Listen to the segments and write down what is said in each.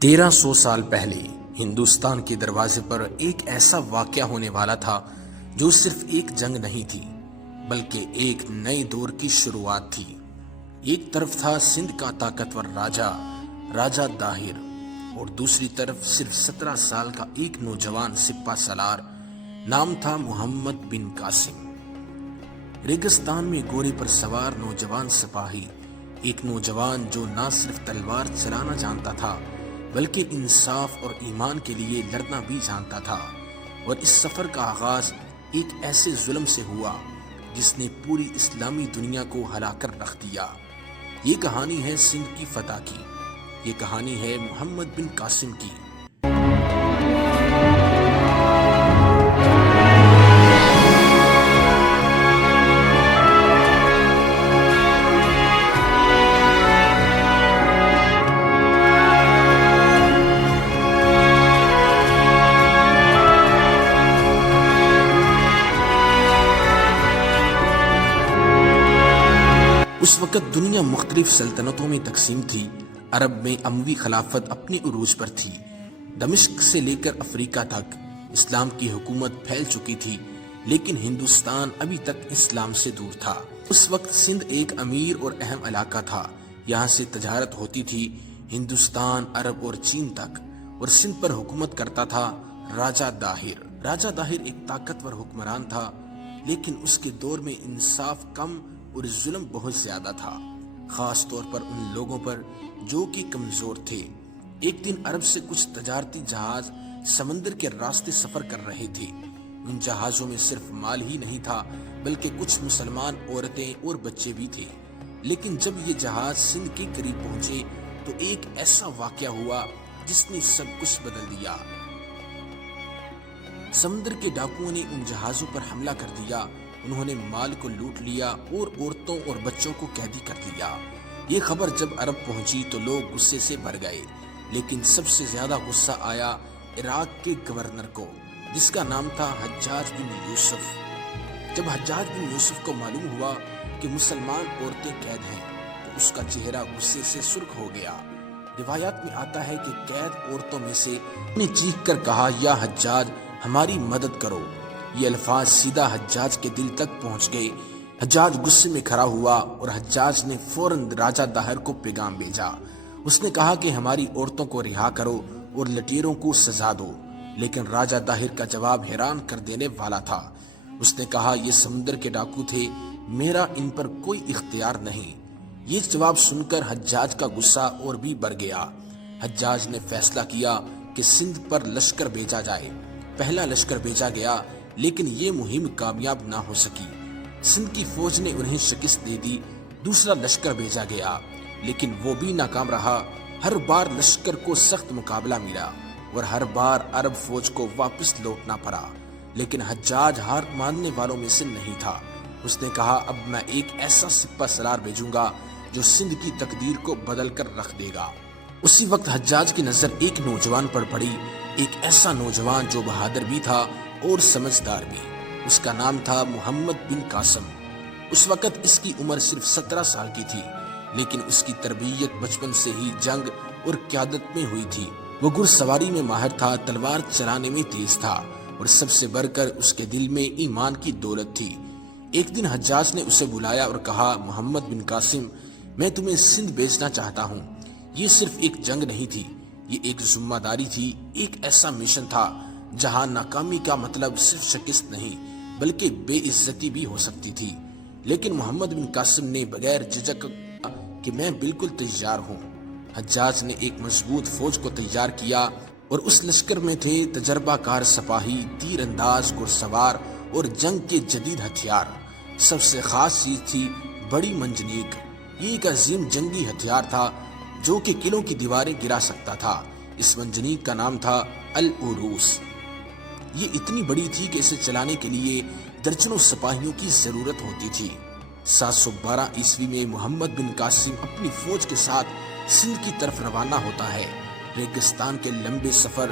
1300 سال پہلے ہندوستان کے دروازے پر ایک ایسا واقعہ ہونے والا تھا جو صرف ایک جنگ نہیں تھی بلکہ ایک نئے دور کی شروعات تھی۔ ایک طرف تھا سندھ کا طاقتور راجہ داہر، اور دوسری طرف صرف 17 سال کا ایک نوجوان سپہ سالار، نام تھا محمد بن قاسم۔ ریگستان میں گھوڑے پر سوار نوجوان سپاہی، ایک نوجوان جو نہ صرف تلوار چلانا جانتا تھا بلکہ انصاف اور ایمان کے لیے لڑنا بھی جانتا تھا۔ اور اس سفر کا آغاز ایک ایسے ظلم سے ہوا جس نے پوری اسلامی دنیا کو ہلا کر رکھ دیا۔ یہ کہانی ہے سندھ کی فتح کی، یہ کہانی ہے محمد بن قاسم کی۔ اس وقت دنیا مختلف سلطنتوں میں تقسیم تھی۔ عرب میں اموی خلافت اپنی عروج پر تھی۔ دمشق سے لے کر افریقہ تک اسلام کی حکومت پھیل چکی تھی، لیکن ہندوستان ابھی تک اسلام سے دور تھا۔ اس وقت سندھ ایک امیر اور اہم علاقہ تھا، یہاں سے تجارت ہوتی تھی ہندوستان، عرب اور چین تک، اور سندھ پر حکومت کرتا تھا راجہ داہر۔ راجہ داہر ایک طاقتور حکمران تھا، لیکن اس کے دور میں انصاف کم اور ظلم بہت زیادہ تھا، خاص طور پر ان لوگوں پر جو کہ کمزور تھے۔ ایک دن عرب سے کچھ تجارتی جہاز سمندر کے راستے سفر کر رہے تھے۔ ان جہازوں میں صرف مال ہی نہیں تھا بلکہ کچھ مسلمان عورتیں اور بچے بھی تھے۔ لیکن جب یہ جہاز سندھ کے قریب پہنچے تو ایک ایسا واقعہ ہوا جس نے سب کچھ بدل دیا۔ سمندر کے ڈاکوؤں نے ان جہازوں پر حملہ کر دیا، انہوں نے مال کو لوٹ لیا اور عورتوں اور بچوں کو قیدی کر لیا۔ یہ خبر جب عرب پہنچی تو لوگ غصے سے بھر گئے، لیکن سب سے زیادہ غصہ آیا عراق کے گورنر کو، جس کا نام تھا حجاج بن یوسف۔ جب حجاج بن یوسف کو معلوم ہوا کہ مسلمان عورتیں قید ہیں تو اس کا چہرہ غصے سے سرخ ہو گیا۔ روایات میں آتا ہے کہ قید عورتوں میں سے نے چیخ کر کہا، یا حجاج ہماری مدد کرو۔ یہ الفاظ سیدھا حجاج کے دل تک پہنچ گئے۔ حجاج غصے میں کھڑا ہوا اور حجاج نے فوراً راجہ داہر کو پیغام بھیجا۔ اس نے کہا کہ ہماری عورتوں کو رہا کرو اور لٹیروں کو سزا دو۔ لیکن راجہ داہر کا جواب حیران کر دینے والا تھا۔ اس نے کہا، یہ سمندر کے ڈاکو تھے، میرا ان پر کوئی اختیار نہیں۔ یہ جواب سن کر حجاج کا غصہ اور بھی بڑھ گیا۔ حجاج نے فیصلہ کیا کہ سندھ پر لشکر بھیجا جائے۔ پہلا لشکر بھیجا گیا، لیکن یہ مہم کامیاب نہ ہو سکی۔ سندھ کی فوج نے انہیں شکست دے دی۔ دوسرا لشکر بھیجا گیا، لیکن وہ بھی ناکام رہا۔ ہر بار لشکر کو سخت مقابلہ ملا اور ہر بار عرب فوج کو واپس لوٹنا پڑا۔ لیکن حجاج ہار ماننے والوں میں سے نہیں تھا۔ اس نے کہا، اب میں ایک ایسا سپہ سالار بھیجوں گا جو سندھ کی تقدیر کو بدل کر رکھ دے گا۔ اسی وقت حجاج کی نظر ایک نوجوان پر پڑی، ایک ایسا نوجوان جو بہادر بھی تھا اور سمجھدار بھی۔ اس کا نام تھا محمد بن قاسم۔ اس وقت اس کی عمر صرف 17 سال کی تھی، لیکن اس کی تربیت بچپن سے ہی جنگ اور قیادت میں ہوئی تھی۔ وہ گھڑ سواری میں ماہر تھا، تلوار چلانے میں تیز تھا، اور سب سے بڑھ کر اس کے دل میں ایمان کی دولت تھی۔ ایک دن حجاج نے اسے بلایا اور کہا، محمد بن قاسم، میں تمہیں سندھ بھیجنا چاہتا ہوں۔ یہ صرف ایک جنگ نہیں تھی، یہ ایک ذمہ داری تھی، ایک ایسا مشن تھا جہاں ناکامی کا مطلب صرف شکست نہیں بلکہ بے عزتی بھی ہو سکتی تھی۔ لیکن محمد بن قاسم نے بغیر جھجک کہا کہ میں بالکل تیار ہوں۔ حجاج نے ایک مضبوط فوج کو تیار کیا، اور اس لشکر میں تھے تجربہ کار سپاہی، تیر انداز، گھڑ سوار اور جنگ کے جدید ہتھیار۔ سب سے خاص چیز تھی بڑی منجنیق۔ یہ ایک عظیم جنگی ہتھیار تھا جو کہ قلعوں کی دیواریں گرا سکتا تھا۔ اس منجنیق کا نام تھا العروس۔ یہ اتنی بڑی تھی کہ اسے چلانے کے لیے درجنوں سپاہیوں کی ضرورت ہوتی تھی۔ 712 عیسوی میں محمد بن قاسم اپنی فوج کے ساتھ سندھ کی طرف روانہ ہوتا ہے۔ ریگستان کے لمبے سفر،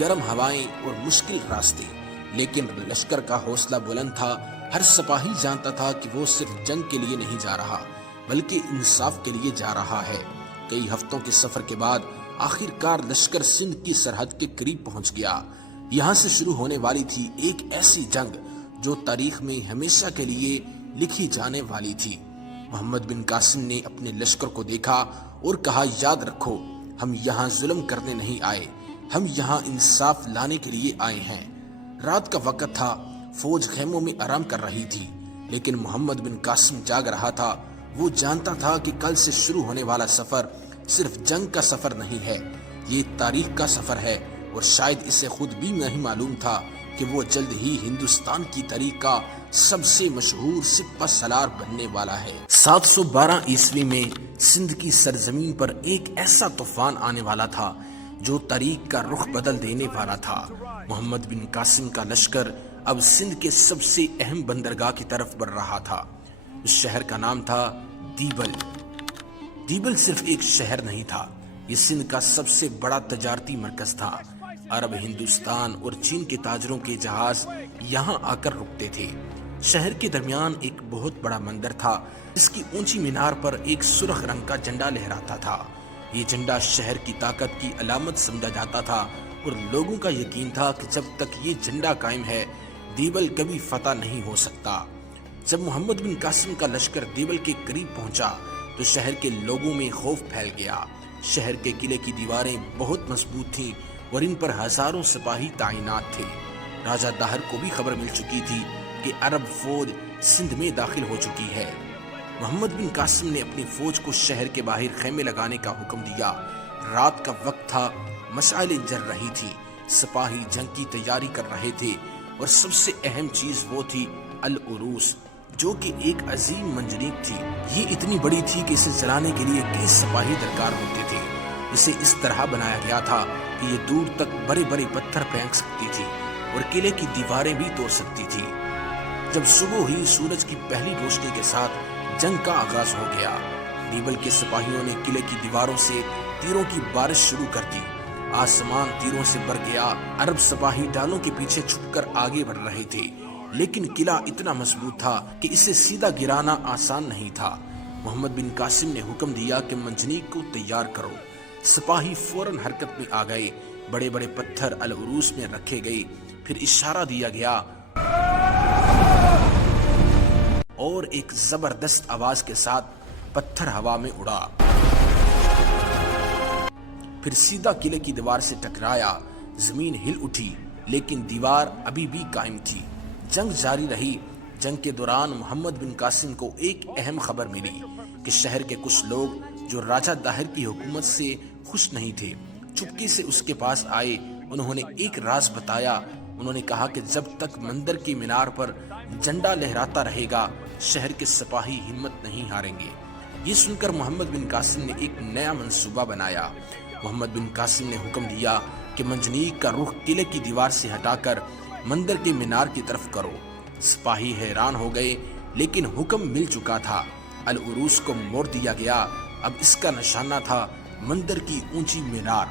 گرم ہوائیں اور مشکل راستے، لیکن لشکر کا حوصلہ بلند تھا۔ ہر سپاہی جانتا تھا کہ وہ صرف جنگ کے لیے نہیں جا رہا بلکہ انصاف کے لیے جا رہا ہے۔ کئی ہفتوں کے سفر کے بعد آخر کار لشکر سندھ کی سرحد کے قریب پہنچ گیا۔ یہاں سے شروع ہونے والی تھی ایک ایسی جنگ جو تاریخ میں ہمیشہ کے لیے لکھی جانے والی تھی۔ محمد بن قاسم نے اپنے لشکر کو دیکھا اور کہا، یاد رکھو، ہم یہاں ظلم کرنے نہیں آئے، ہم یہاں انصاف لانے کے لیے آئے ہیں۔ رات کا وقت تھا، فوج خیموں میں آرام کر رہی تھی، لیکن محمد بن قاسم جاگ رہا تھا۔ وہ جانتا تھا کہ کل سے شروع ہونے والا سفر صرف جنگ کا سفر نہیں ہے، یہ تاریخ کا سفر ہے، اور شاید اسے خود بھی نہیں معلوم تھا کہ وہ جلد ہی ہندوستان کی تاریخ کا سب سے مشہور سپہ سالار بننے والا ہے۔ 712 عیسوی میں سندھ کی سرزمین پر ایک ایسا طوفان آنے والا تھا جو تاریخ کا رخ بدل دینے والا تھا۔ محمد بن قاسم کا لشکر اب سندھ کے سب سے اہم بندرگاہ کی طرف بڑھ رہا تھا۔ اس شہر کا نام تھا دیبل۔ دیبل صرف ایک شہر نہیں تھا، یہ سندھ کا سب سے بڑا تجارتی مرکز تھا۔ عرب، ہندوستان اور چین کے تاجروں کے جہاز یہاں آ کر رکتے تھے۔ شہر کے درمیان ایک بہت بڑا مندر تھا، اس کی اونچی مینار پر ایک سرخ رنگ کا جھنڈا لہراتا تھا۔ یہ جھنڈا شہر کی طاقت کی علامت سمجھا جاتا تھا، اور لوگوں کا یقین تھا کہ جب تک یہ جھنڈا قائم ہے، دیبل کبھی فتح نہیں ہو سکتا۔ جب محمد بن قاسم کا لشکر دیبل کے قریب پہنچا تو شہر کے لوگوں میں خوف پھیل گیا۔ شہر کے قلعے کی دیواریں بہت مضبوط تھیں اور ان پر ہزاروں سپاہی تعینات تھے۔ راجہ داہر کو بھی خبر مل چکی تھی کہ عرب فوج سندھ میں داخل ہو چکی ہے۔ محمد بن قاسم نے اپنی فوج کو شہر کے باہر خیمے لگانے کا حکم دیا۔ رات کا وقت تھا، مشعلیں جل رہی تھی، سپاہی جنگ کی تیاری کر رہے تھے، اور سب سے اہم چیز وہ تھی العروس، جو کہ ایک عظیم منجنیق تھی۔ یہ اتنی بڑی تھی کہ اسے جلانے کے لیے کئی سپاہی درکار ہوتے تھے۔ اسے اس طرح بنایا گیا تھا کہ یہ دور تک بڑے بڑے پتھر پھینک سکتی تھی اور قلعے کی دیواریں بھی توڑ سکتی تھی۔ جب صبح ہوئی، سورج کی پہلی روشنی کے ساتھ جنگ کا آغاز ہو گیا۔ دیبل کے سپاہیوں نے قلعے کی دیواروں سے تیروں کی بارش شروع کر دی۔ آسمان تیروں سے بھر گیا۔ عرب سپاہی ڈالوں کے پیچھے چھپ کر آگے بڑھ رہے تھے، لیکن قلعہ اتنا مضبوط تھا کہ اسے سیدھا گرانا آسان نہیں تھا۔ محمد بن قاسم نے حکم دیا کہ منجنیق کو تیار کرو۔ سپاہی فوراً حرکت میں آ گئے۔ بڑے بڑے پتھر العروس میں رکھے گئے، پھر اشارہ دیا گیا اور ایک زبردست آواز کے ساتھ پتھر ہوا میں اڑا، پھر سیدھا قلعے کی دیوار سے ٹکرایا۔ زمین ہل اٹھی، لیکن دیوار ابھی بھی قائم تھی۔ جنگ جاری رہی۔ جنگ کے دوران محمد بن قاسم کو ایک اہم خبر ملی کہ شہر کے کچھ لوگ جو راجہ داہر کی حکومت سے خوش نہیں تھے، چپکے سے اس کے پاس آئے۔ انہوں نے ایک راز بتایا۔ انہوں نے کہا کہ جب تک مندر کی مینار پر جھنڈا لہراتا رہے گا، شہر کے سپاہی ہمت نہیں ہاریں گے۔ یہ سن کر محمد بن قاسم نے ایک نیا منصوبہ بنایا۔ محمد بن قاسم نے حکم دیا کہ منجنیق کا رخ قلعے کی دیوار سے ہٹا کر مندر کے مینار کی طرف کرو۔ سپاہی حیران ہو گئے، لیکن حکم مل چکا تھا۔ العروس کو موڑ دیا گیا۔ اب اس کا نشانہ تھا مندر کی اونچی مینار،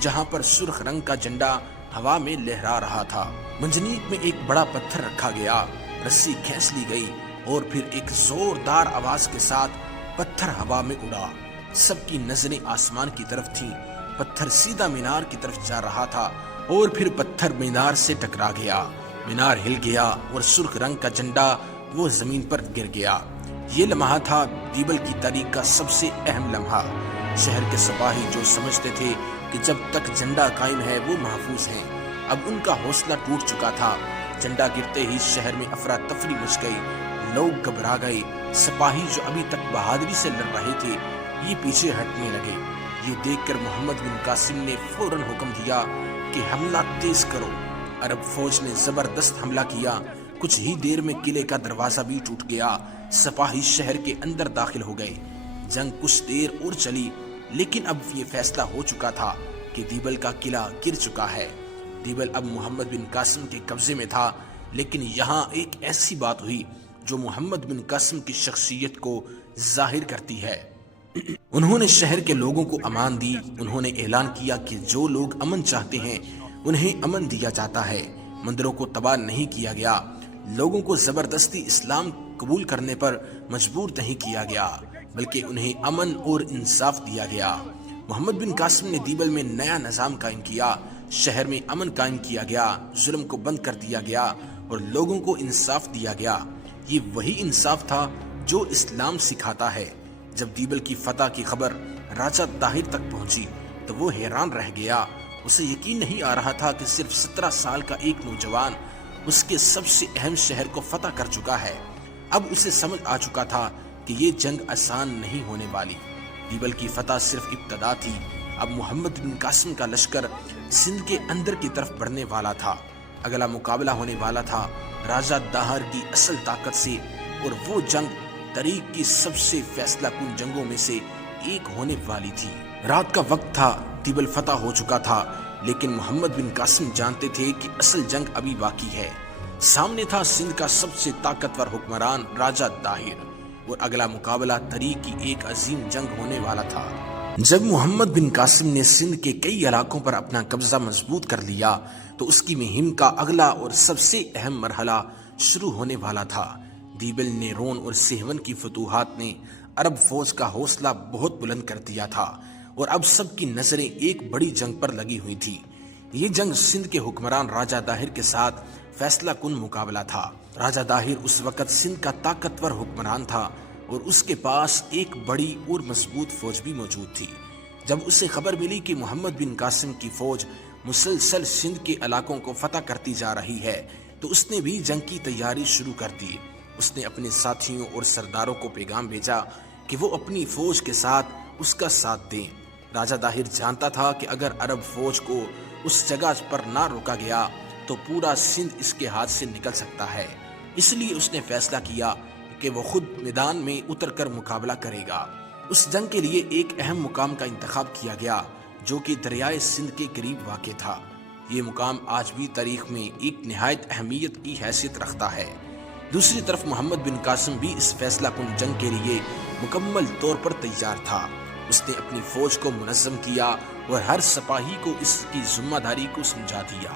جہاں پر سرخ رنگ کا جھنڈا ہوا میں لہرا رہا تھا۔ منجنیق میں ایک بڑا پتھر رکھا گیا، رسی کھینچ لی گئی، اور پھر ایک زوردار آواز کے ساتھ پتھر ہوا میں اڑا۔ سب کی نظریں آسمان کی طرف تھیں۔ پتھر سیدھا مینار کی طرف جا رہا تھا، اور پھر پتھر مینار سے ٹکرا گیا۔ مینار ہل گیا اور سرخ رنگ کا جھنڈا وہ زمین پر گر گیا۔ یہ لمحہ تھا دیبل کی تاریخ کا سب سے اہم لمحہ۔ شہر کے سپاہی جو سمجھتے تھے کہ جب تک جھنڈا قائم ہے وہ محفوظ ہیں، اب ان کا حوصلہ ٹوٹ چکا تھا۔ جھنڈا گرتے ہی شہر میں افراتفری مچ گئی، لوگ گھبرا گئے۔ سپاہی جو ابھی تک بہادری سے لڑ رہے تھے، یہ پیچھے ہٹنے لگے۔ یہ دیکھ کر محمد بن قاسم نے فوراً حکم دیا کہ حملہ تیز کرو۔ عرب فوج نے زبردست حملہ کیا۔ کچھ ہی دیر میں قلعے کا دروازہ بھی ٹوٹ گیا۔ سپاہی شہر کے اندر داخل ہو گئے۔ جنگ کچھ دیر اور چلی، لیکن اب یہ فیصلہ ہو چکا تھا کہ دیبل کا قلعہ گر چکا ہے۔ دیبل اب محمد بن قاسم کے قبضے میں تھا، لیکن یہاں ایک ایسی بات ہوئی جو محمد بن قاسم کی شخصیت کو ظاہر کرتی ہے۔ انہوں نے شہر کے لوگوں کو امان دی۔ انہوں نے اعلان کیا کہ جو لوگ امن چاہتے ہیں انہیں امن دیا جاتا ہے۔ مندروں کو تباہ نہیں کیا گیا، لوگوں کو زبردستی اسلام قبول کرنے پر مجبور نہیں کیا گیا، بلکہ انہیں امن اور انصاف دیا گیا۔ محمد بن قاسم نے دیبل میں نیا نظام قائم کیا، شہر میں امن قائم کیا گیا، ظلم کو بند کر دیا گیا اور لوگوں کو انصاف دیا گیا۔ یہ وہی انصاف تھا جو اسلام سکھاتا ہے۔ جب دیبل کی فتح کی خبر راجہ طاہر تک پہنچی تو وہ حیران رہ گیا۔ اسے یقین نہیں آ رہا تھا کہ صرف 17 سال کا ایک نوجوان اس کے سب سے اہم شہر کو فتح کر چکا ہے۔ اب اسے سمجھ آ چکا تھا کہ یہ جنگ آسان نہیں ہونے والی۔ دیبل کی فتح صرف ابتدا تھی۔ اب محمد بن قاسم کا لشکر سندھ کے اندر کی طرف بڑھنے والا تھا۔ اگلا مقابلہ ہونے والا تھا راجہ داہر کی اصل طاقت سے، اور وہ جنگ تاریخ کی سب سے فیصلہ کن جنگوں میں سے ایک ہونے والی تھی۔ رات کا وقت تھا، دیبل فتح ہو چکا تھا، لیکن محمد بن قاسم جانتے تھے کہ اصل جنگ ابھی باقی ہے۔ سامنے تھا سندھ کا سب سے طاقتور حکمران راجہ داہر، اور اگلا مقابلہ تاریخ کی ایک عظیم جنگ ہونے والا تھا۔ جب محمد بن قاسم نے سندھ کے کئی علاقوں پر اپنا قبضہ مضبوط کر لیا تو اس کی مہم کا اگلا اور سب سے اہم مرحلہ شروع ہونے والا تھا۔ دیبل نے رون اور سہون کی فتوحات نے عرب فوج کا حوصلہ بہت بلند کر دیا تھا، اور اب سب کی نظریں ایک بڑی جنگ پر لگی ہوئی تھی۔ یہ جنگ سندھ کے حکمران راجہ داہر کے ساتھ فیصلہ کن مقابلہ تھا۔ راجہ داہر اس وقت سندھ کا طاقتور حکمران تھا، اور اس کے پاس ایک بڑی اور مضبوط فوج بھی موجود تھی۔ جب اسے خبر ملی کہ محمد بن قاسم کی فوج مسلسل سندھ کے علاقوں کو فتح کرتی جا رہی ہے تو اس نے بھی جنگ کی تیاری شروع کر دی۔ اس نے اپنے ساتھیوں اور سرداروں کو پیغام بھیجا کہ وہ اپنی فوج کے ساتھ اس کا ساتھ دیں۔ راجہ داہر جانتا تھا کہ اگر عرب فوج کو اس جگہ پر نہ روکا گیا تو پورا سندھ اس کے ہاتھ سے نکل سکتا ہے۔ اس لیے اس نے فیصلہ کیا کہ وہ خود میدان میں اتر کر مقابلہ کرے گا۔ اس جنگ کے لیے ایک اہم مقام کا انتخاب کیا گیا جو کہ دریائے سندھ کے قریب واقع تھا۔ یہ مقام آج بھی تاریخ میں ایک نہایت اہمیت کی حیثیت رکھتا ہے۔ دوسری طرف محمد بن قاسم بھی اس فیصلہ کن جنگ کے لیے مکمل طور پر تیار تھا۔ اس نے اپنی فوج کو منظم کیا اور ہر سپاہی کو اس کی ذمہ داری کو سمجھا دیا۔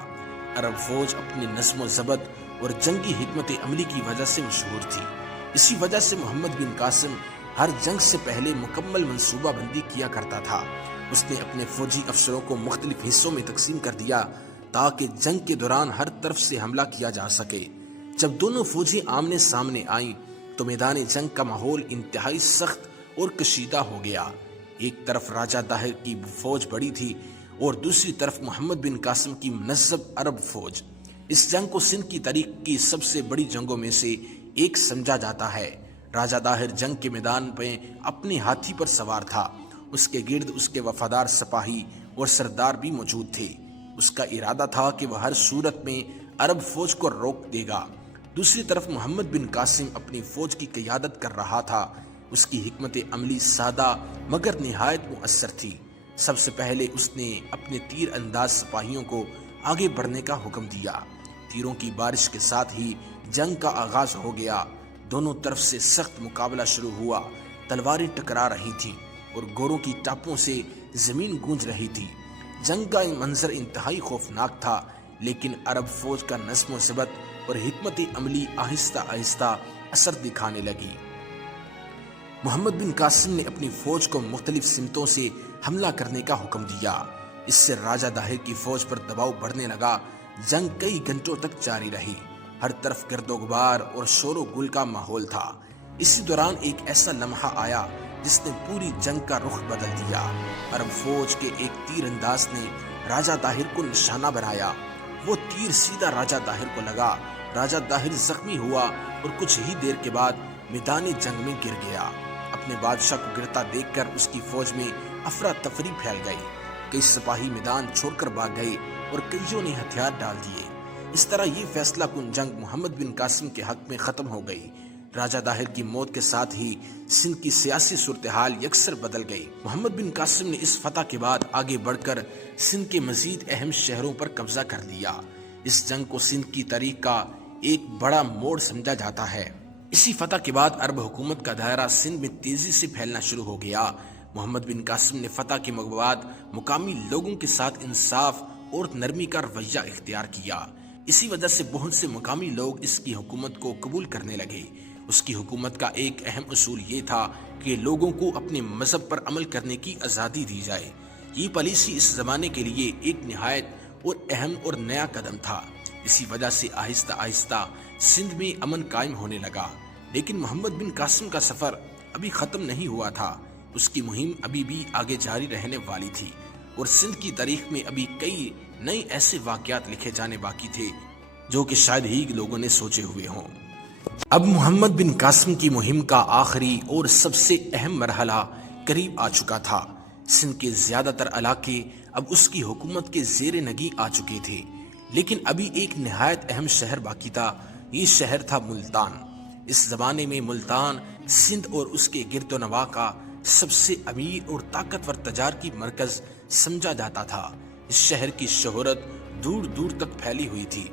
عرب فوج اپنے نظم و ضبط اور جنگی حکمت عملی کی وجہ سے مشہور تھی۔ اسی وجہ سے محمد بن قاسم ہر جنگ سے پہلے مکمل منصوبہ بندی کیا کرتا تھا۔ اس نے اپنے فوجی افسروں کو مختلف حصوں میں تقسیم کر دیا تاکہ جنگ کے دوران ہر طرف سے حملہ کیا جا سکے۔ جب دونوں فوجیں آمنے سامنے آئیں تو میدان جنگ کا ماحول انتہائی سخت اور کشیدہ ہو گیا۔ ایک طرف راجہ داہر کی فوج بڑی تھی اور دوسری طرف محمد بن قاسم کی منظم عرب فوج۔ اس جنگ کو سندھ کی تاریخ کی سب سے بڑی جنگوں میں سے ایک سمجھا جاتا ہے۔ راجہ داہر جنگ کے میدان پہ اپنے ہاتھی پر سوار تھا۔ اس کے گرد اس کے وفادار سپاہی اور سردار بھی موجود تھے۔ اس کا ارادہ تھا کہ وہ ہر صورت میں عرب فوج کو روک دے گا۔ دوسری طرف محمد بن قاسم اپنی فوج کی قیادت کر رہا تھا۔ اس کی حکمت عملی سادہ مگر نہایت مؤثر تھی۔ سب سے پہلے اس نے اپنے تیر انداز سپاہیوں کو آگے بڑھنے کا حکم دیا۔ تیروں کی بارش کے ساتھ ہی جنگ کا آغاز ہو گیا۔ دونوں طرف سے سخت مقابلہ شروع ہوا۔ تلواریں ٹکرا رہی تھیں اور گوروں کی ٹاپوں سے زمین گونج رہی تھی۔ جنگ کا منظر انتہائی خوفناک تھا، لیکن عرب فوج کا نظم و ضبط اور حکمت عملی آہستہ آہستہ اثر دکھانے لگی۔ محمد بن قاسم نے اپنی فوج کو مختلف سمتوں سے حملہ کرنے کا حکم دیا۔ اس سے راجہ داہر کی فوج پر دباؤ بڑھنے لگا۔ جنگ کئی گھنٹوں تک جاری رہی۔ ہر طرف گرد و غبار اور شور و گل کا ماحول تھا۔ اسی دوران ایک ایسا لمحہ آیا جس نے پوری جنگ کا رخ بدل دیا۔ عرب فوج کے ایک تیر انداز نے راجہ داہر کو نشانہ بنایا۔ وہ تیر سیدھا راجہ داہر کو لگا۔ راجہ داہر زخمی ہوا اور کچھ ہی دیر کے بعد میدان جنگ میں گر گیا۔ اپنے بادشاہ کو گرتا دیکھ کر اس کی فوج میں افراتفری پھیل گئی۔ کئی سپاہی میدان چھوڑ کر بھاگ گئے اور کئیوں نے ہتھیار ڈال دیے۔ اس طرح یہ فیصلہ کن جنگ محمد بن قاسم کے حق میں ختم ہو گئی۔ راجہ داہر کی موت کے ساتھ ہی سندھ کی سیاسی صورتحال یکسر بدل گئی۔ محمد بن قاسم نے اس فتح کے بعد آگے بڑھ کر سندھ کے مزید اہم شہروں پر قبضہ کر لیا۔ اس جنگ کو سندھ کی تاریخ کا ایک بڑا موڑ سمجھا جاتا ہے۔ اسی فتح کے بعد عرب حکومت کا دائرہ سندھ میں تیزی سے پھیلنا شروع ہو گیا۔ محمد بن قاسم نے فتح کے بعد مقامی لوگوں کے ساتھ انصاف اور نرمی کا رویہ اختیار کیا۔ اسی وجہ سے بہت سے مقامی لوگ اس کی حکومت کو قبول کرنے لگے اس کی حکومت کا ایک اہم اصول یہ تھا کہ لوگوں کو اپنے مذہب پر عمل کرنے کی آزادی دی جائے۔ یہ پالیسی اس زمانے کے لیے ایک نہایت اور اہم اور نیا قدم تھا۔ اسی وجہ سے آہستہ آہستہ سندھ میں امن قائم ہونے لگا۔ لیکن محمد بن قاسم کا سفر ابھی ختم نہیں ہوا تھا۔ اس کی مہم ابھی بھی آگے جاری رہنے والی تھی، اور سندھ کی تاریخ میں ابھی کئی نئے ایسے واقعات لکھے جانے باقی تھے جو کہ شاید ہی لوگوں نے سوچے ہوئے ہوں۔ اب محمد بن قاسم کی مہم کا آخری اور سب سے اہم مرحلہ قریب آ چکا تھا۔ سندھ کے زیادہ تر علاقے اب اس کی حکومت کے زیر نگیں آ چکے تھے، لیکن ابھی ایک نہایت اہم شہر باقی تھا۔ یہ شہر تھا ملتان۔ اس زمانے میں ملتان سندھ اور اس کے گرد و نواح کا سب سے امیر اور طاقتور تجارتی مرکز سمجھا جاتا تھا۔ اس شہر کی شہرت دور دور تک پھیلی ہوئی تھی۔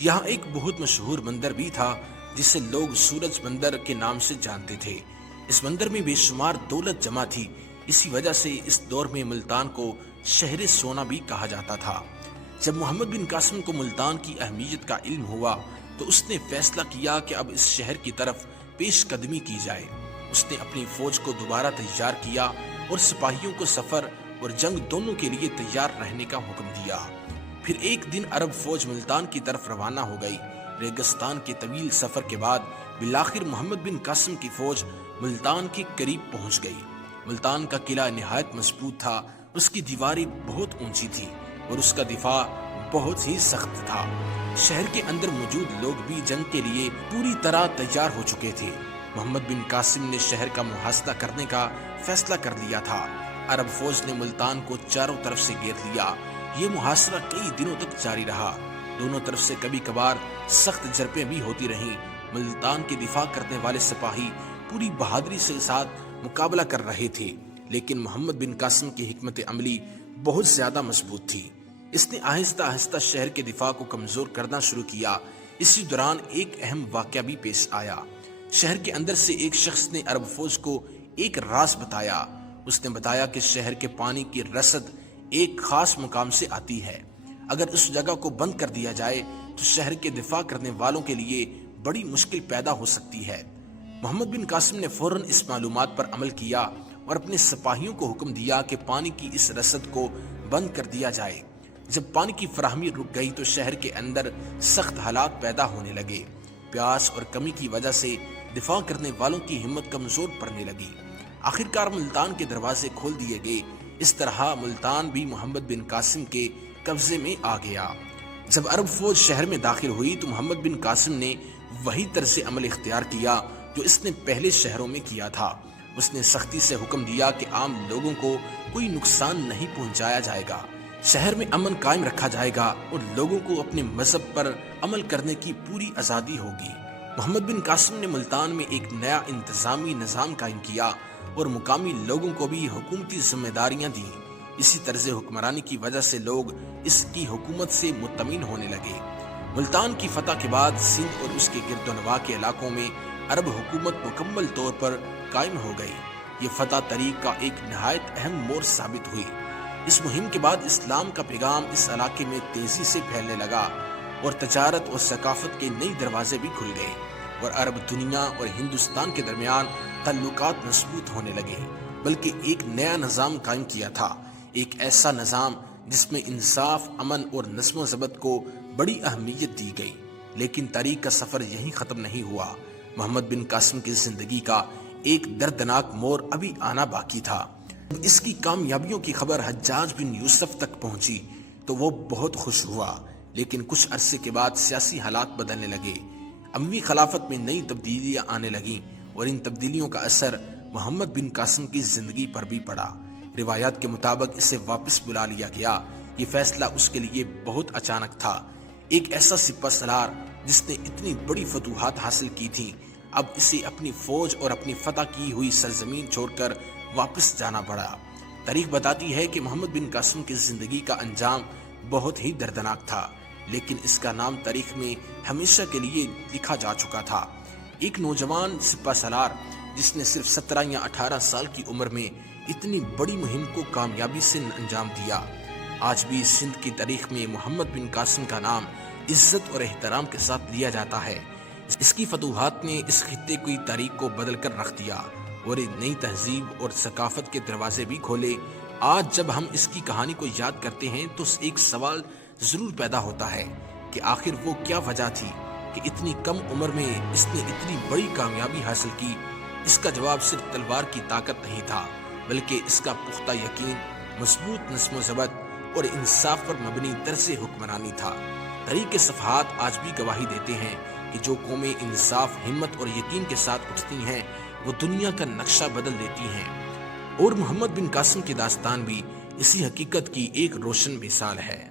یہاں ایک بہت مشہور بندر بھی تھا جسے لوگ سورج بندر کے نام سے جانتے تھے۔ اس بندر میں بے شمار دولت جمع تھی، اسی وجہ سے اس دور میں ملتان کو شہر سونا بھی کہا جاتا تھا۔ جب محمد بن قاسم کو ملتان کی اہمیت کا علم ہوا تو اس نے فیصلہ کیا کہ اب اس شہر کی طرف پیش قدمی کی جائے۔ اس نے اپنی فوج کو دوبارہ تیار کیا اور سپاہیوں کو سفر اور جنگ دونوں کے لیے تیار رہنے کا حکم دیا۔ پھر ایک دن عرب فوج ملتان کی طرف روانہ ہو گئی۔ ریگستان کے طویل سفر کے بعد بالآخر محمد بن قاسم کی فوج ملتان کے قریب پہنچ گئی۔ ملتان کا قلعہ نہایت مضبوط تھا، اس کی دیواریں بہت اونچی تھی اور اس کا دفاع بہت ہی سخت تھا۔ شہر کے اندر موجود لوگ بھی جنگ کے لیے پوری طرح تیار ہو چکے تھے۔ محمد بن قاسم نے شہر کا محاصرہ کرنے کا فیصلہ کر لیا تھا۔ عرب فوج نے ملتان کو چاروں طرف سے گھیر لیا۔ یہ محاصرہ کئی دنوں تک جاری رہا۔ دونوں طرف سے کبھی کبھار سخت جھڑپیں بھی ہوتی رہیں۔ ملتان کے دفاع کرنے والے سپاہی پوری بہادری سے ساتھ مقابلہ کر رہے تھے، لیکن محمد بن قاسم کی حکمت عملی بہت زیادہ مضبوط تھی۔ اس نے آہستہ آہستہ شہر کے دفاع کو کمزور کرنا شروع کیا۔ اسی دوران ایک اہم واقعہ بھی پیش آیا۔ شہر کے اندر سے ایک شخص نے عرب فوج کو ایک راز بتایا۔ اس نے بتایا کہ شہر کے پانی کی رسد ایک خاص مقام سے آتی ہے۔ اگر اس جگہ کو بند کر دیا جائے تو شہر کے دفاع کرنے والوں کے لیے بڑی مشکل پیدا ہو سکتی ہے۔ محمد بن قاسم نے فوراً اس معلومات پر عمل کیا اور اپنے سپاہیوں کو حکم دیا کہ پانی کی اس رسد کو بند کر دیا جائے۔ جب پانی کی فراہمی رک گئی تو شہر کے اندر سخت حالات پیدا ہونے لگے۔ پیاس اور کمی کی وجہ سے دفاع کرنے والوں کی ہمت کمزور پڑنے لگی۔ آخرکار ملتان کے دروازے کھول دیے گئے۔ اس طرح ملتان بھی محمد بن قاسم کے قبضے میں آ گیا۔ جب عرب فوج شہر میں داخل ہوئی تو محمد بن قاسم نے وہی طرز عمل اختیار کیا جو اس نے پہلے شہروں میں کیا تھا۔ اس نے سختی سے حکم دیا کہ عام لوگوں کو کوئی نقصان نہیں پہنچایا جائے گا، شہر میں امن قائم رکھا جائے گا اور لوگوں کو اپنے مذہب پر عمل کرنے کی پوری آزادی ہوگی۔ محمد بن قاسم نے ملتان میں ایک نیا انتظامی نظام قائم کیا اور مقامی لوگوں کو بھی حکومتی ذمہ داریاں دیں۔ اسی طرز حکمرانی کی وجہ سے لوگ اس کی حکومت سے مطمئن ہونے لگے۔ ملتان کی فتح کے بعد سندھ اور اس کے گرد و نواح کے علاقوں میں عرب حکومت مکمل طور پر قائم ہو گئی۔ یہ فتح طریق کا ایک نہایت اہم موڑ ثابت ہوئی۔ اس مہم کے بعد اسلام کا پیغام اس علاقے میں تیزی سے پھیلنے لگا اور تجارت اور ثقافت کے نئے دروازے بھی کھل گئے، اور عرب دنیا اور ہندوستان کے درمیان تعلقات مضبوط ہونے لگے۔ بلکہ ایک نیا نظام قائم کیا تھا، ایک ایسا نظام جس میں انصاف، امن اور نظم و ضبط کو بڑی اہمیت دی گئی۔ لیکن تاریخ کا سفر یہیں ختم نہیں ہوا۔ محمد بن قاسم کی زندگی کا ایک دردناک موڑ ابھی آنا باقی تھا۔ اس کی کامیابیوں کی خبر حجاج بن یوسف تک پہنچی تو وہ بہت خوش ہوا، لیکن کچھ عرصے کے بعد سیاسی حالات بدلنے لگے۔ اموی خلافت میں نئی تبدیلیاں آنے لگیں اور ان تبدیلیوں کا اثر محمد بن قاسم کی زندگی پر بھی پڑا۔ روایات کے مطابق اسے واپس بلا لیا گیا۔ یہ فیصلہ اس کے لیے بہت اچانک تھا۔ ایک ایسا سپہ سالار جس نے اتنی بڑی فتوحات حاصل کی تھی، اب اسے اپنی فوج اور اپنی فتح کی ہوئی سرزمین چھوڑ کر واپس جانا پڑا۔ تاریخ بتاتی ہے کہ محمد بن قاسم کی زندگی کا انجام بہت ہی دردناک تھا، لیکن اس کا نام تاریخ میں ہمیشہ کے لیے لکھا جا چکا تھا۔ ایک نوجوان سپہ سالار جس نے صرف 17 یا 18 سال کی عمر میں اتنی بڑی مہم کو کامیابی سے انجام دیا۔ آج بھی سندھ کی تاریخ میں محمد بن قاسم کا نام عزت اور احترام کے ساتھ لیا جاتا ہے۔ اس کی فتوحات نے اس خطے کی تاریخ کو بدل کر رکھ دیا اور ایک نئی تہذیب اور ثقافت کے دروازے بھی کھولے۔ آج جب ہم اس کی کہانی کو یاد کرتے ہیں تو ایک سوال ضرور پیدا ہوتا ہے کہ آخر وہ کیا وجہ تھی کہ اتنی کم عمر میں اس نے اتنی بڑی کامیابی حاصل کی۔ اس کا جواب صرف تلوار کی طاقت نہیں تھا، بلکہ اس کا پختہ یقین، مضبوط نظم و ضبط اور انصاف پر مبنی طرز حکمرانی تھا۔ تاریخ کے صفحات آج بھی گواہی دیتے ہیں کہ جو قومیں انصاف، ہمت اور یقین کے ساتھ اٹھتی ہیں وہ دنیا کا نقشہ بدل دیتی ہیں، اور محمد بن قاسم کی داستان بھی اسی حقیقت کی ایک روشن مثال ہے۔